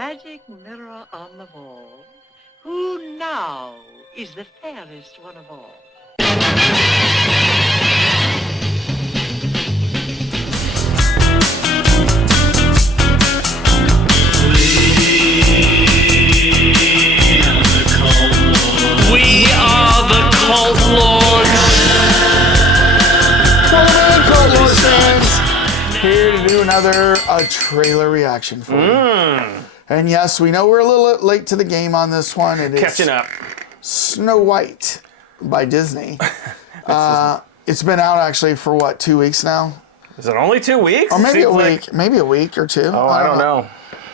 magic mirror on the wall, who now is the fairest one of all? We are the Cult Lords. Welcome in, Cult Lords fans. Here to do another trailer reaction for you. And yes, we know we're a little late to the game on this one. It Catching up. Snow White by Disney. It's been out actually for what, 2 weeks now? Is it only 2 weeks? Or maybe a week. Maybe a week or two. Oh, I don't know.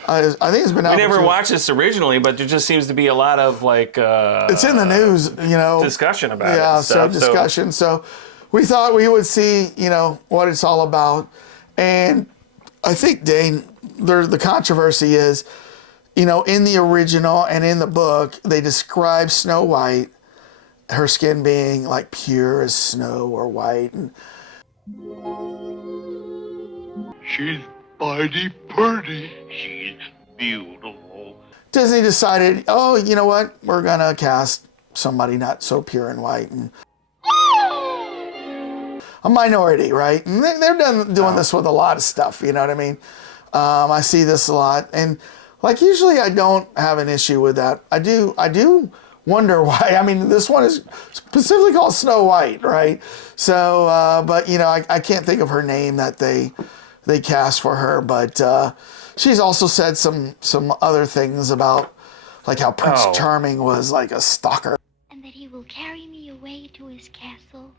I think it's been out. We never watched this originally, but there just seems to be a lot of like. It's in the news, you know. Discussion about it. Yeah, and stuff, discussion. So we thought we would see, you know, what it's all about. And I think, Dane, the controversy is, you know, in the original and in the book, they describe Snow White, her skin being like pure as snow or white. And she's mighty pretty. She's beautiful. Disney decided, oh, you know what? We're going to cast somebody not so pure and white. And a minority, right? And they're doing this with a lot of stuff, you know what I mean? I see this a lot. And like usually I don't have an issue with that. I do wonder why. I mean, this one is specifically called Snow White, right? So, but you know, I can't think of her name that they cast for her, but she's also said some other things about like how Prince Charming was like a stalker. And that he will carry me away to his castle,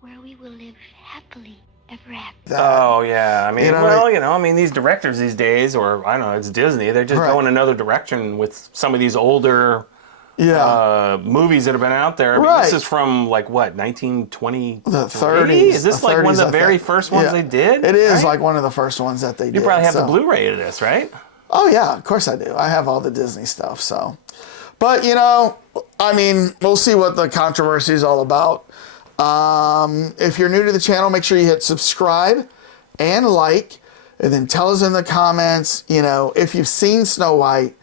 where we will live happily ever after. Oh yeah, I mean, you know, I mean, these directors these days, or I don't know, it's Disney. They're just going another direction with some of these older movies that have been out there. I mean, this is from like what, 1920? The 30s. Is this like one of the very first ones they did? It is like one of the first ones that they did. You probably have the Blu-ray of this, right? Oh yeah, of course I do. I have all the Disney stuff. So, but you know, I mean, we'll see what the controversy is all about. If you're new to the channel, make sure you hit subscribe and like, and then tell us in the comments, you know, if you've seen Snow White,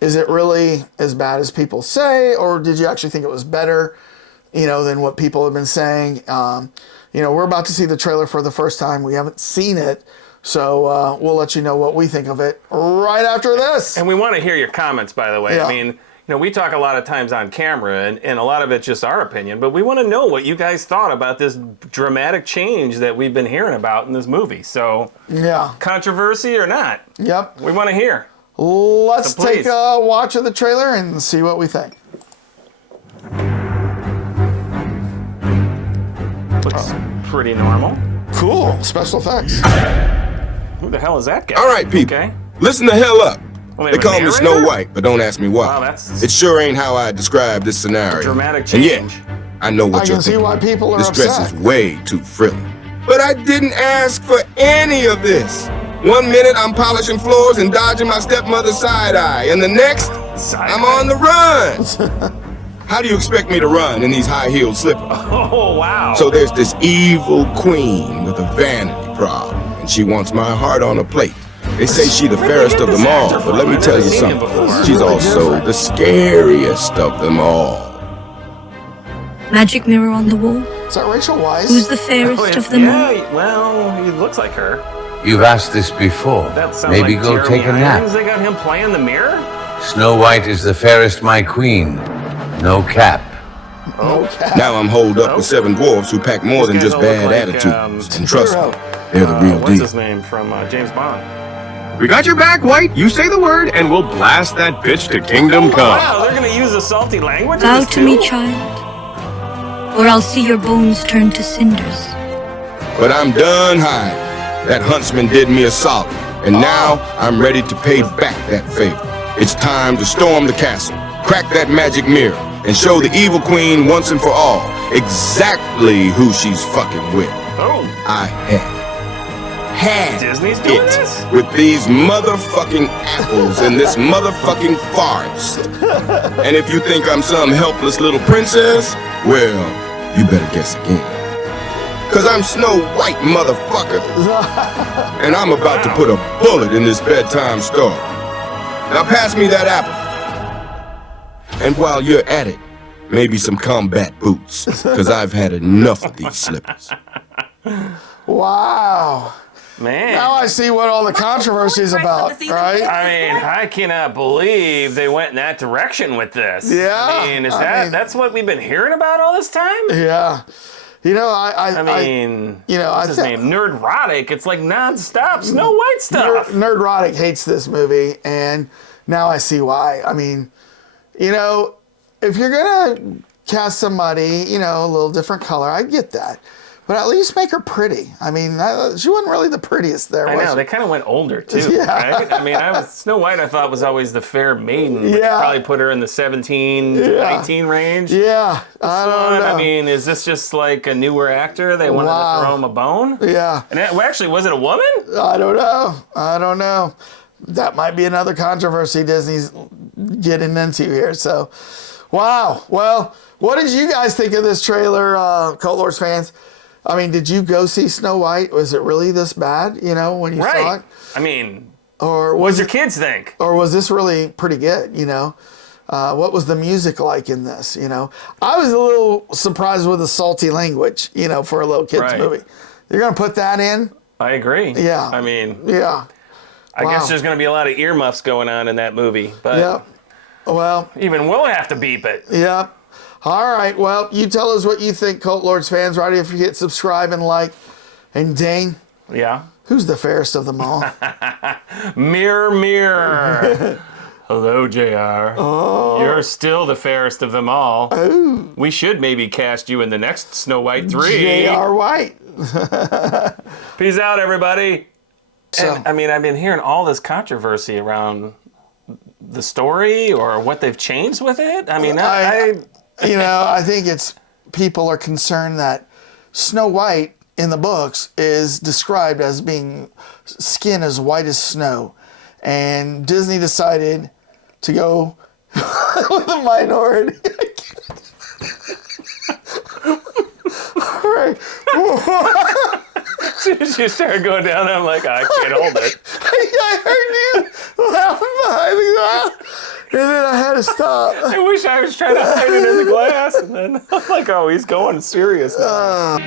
is it really as bad as people say, or did you actually think it was better, you know, than what people have been saying? You know, we're about to see the trailer for the first time. We haven't seen it, so we'll let you know what we think of it right after this. And we want to hear your comments, by the way. I mean, you know, we talk a lot of times on camera, and a lot of it's just our opinion, but we want to know what you guys thought about this dramatic change that we've been hearing about in this movie. So, controversy or not? Yep. We want to hear. Let's take a watch of the trailer and see what we think. Looks pretty normal. Cool. Special effects. Who the hell is that guy? All right, people. Listen the hell up. They call me Snow White, but don't ask me why. Wow, it sure ain't how I describe this scenario. Dramatic change. And yeah, I know what you're thinking. I can see why people are upset. This dress is way too frilly. But I didn't ask for any of this. 1 minute I'm polishing floors and dodging my stepmother's side eye, and the next, I'm on the run. How do you expect me to run in these high-heeled slippers? Oh, wow. So there's this evil queen with a vanity problem, and she wants my heart on a plate. They say she's the fairest of them all, but let me tell you something. She's also the scariest of them all. Magic mirror on the wall. Is that Rachel Weisz? Who's the fairest of them all? Yeah, well, he looks like her. You've asked this before. Maybe like go take a nap. They got him playing the mirror? Snow White is the fairest, my queen. No cap. Now I'm holed up with 7 dwarves who pack more than just bad attitudes. And trust me, they're the real deal. What's his name from James Bond? We got your back, White. You say the word, and we'll blast that bitch to kingdom come. Wow, they're gonna use a salty language? Bow to me, child, or I'll see your bones turn to cinders. But I'm done hiding. That huntsman did me a solid, and now I'm ready to pay back that favor. It's time to storm the castle, crack that magic mirror, and show the evil queen once and for all exactly who she's fucking with. I had Disney's doing this? With these motherfucking apples in this motherfucking forest. And if you think I'm some helpless little princess, well, you better guess again. Cause I'm Snow White, motherfucker. And I'm about to put a bullet in this bedtime story. Now pass me that apple. And while you're at it, maybe some combat boots. Cause I've had enough of these slippers. Wow. Man. Now I see what all the controversy is about, right? I mean, I cannot believe they went in that direction with this. Yeah. I mean, that's what we've been hearing about all this time? Yeah. You know, I mean, you know, what's his name? Nerdrotic. It's like nonstop Snow White stuff. Nerdrotic hates this movie, and now I see why. I mean, you know, if you're gonna cast somebody, you know, a little different color, I get that. But at least make her pretty. I mean, she wasn't really the prettiest there, was I know, she? they kind of went older, too, Yeah. right? I mean, Snow White, I thought, was always the fair maiden. Yeah. Probably put her in the 17 to 19 range. Yeah, I don't know. I mean, is this just like a newer actor? They wanted to throw him a bone? Yeah. And actually, was it a woman? I don't know. That might be another controversy Disney's getting into here. So, wow. Well, what did you guys think of this trailer, Cult Lords fans? I mean, did you go see Snow White? Was it really this bad, you know, when you saw it? I mean, or what did your kids think? Or was this really pretty good, you know? What was the music like in this, you know? I was a little surprised with the salty language, you know, for a little kid's movie. You're going to put that in? I agree. Yeah. I mean, yeah. I guess there's going to be a lot of earmuffs going on in that movie. But yeah. Well, even we'll have to beep it. Yeah. All right. Well, you tell us what you think, Cult Lords fans. Right if you hit subscribe and like. And Dane. Yeah. Who's the fairest of them all? Mirror, mirror. Hello, JR. Oh. You're still the fairest of them all. Oh. We should maybe cast you in the next Snow White 3. JR White. Peace out, everybody. So, and, I mean, I've been hearing all this controversy around the story or what they've changed with it. I mean, you know, I think it's people are concerned that Snow White in the books is described as being skin as white as snow. And Disney decided to go with a minority. All right. As soon as you started going down, I'm like, I can't hold it. I heard you laughing behind the glass, and then I had to stop. I wish I was trying to hide it in the glass, and then I'm like, oh, he's going serious now.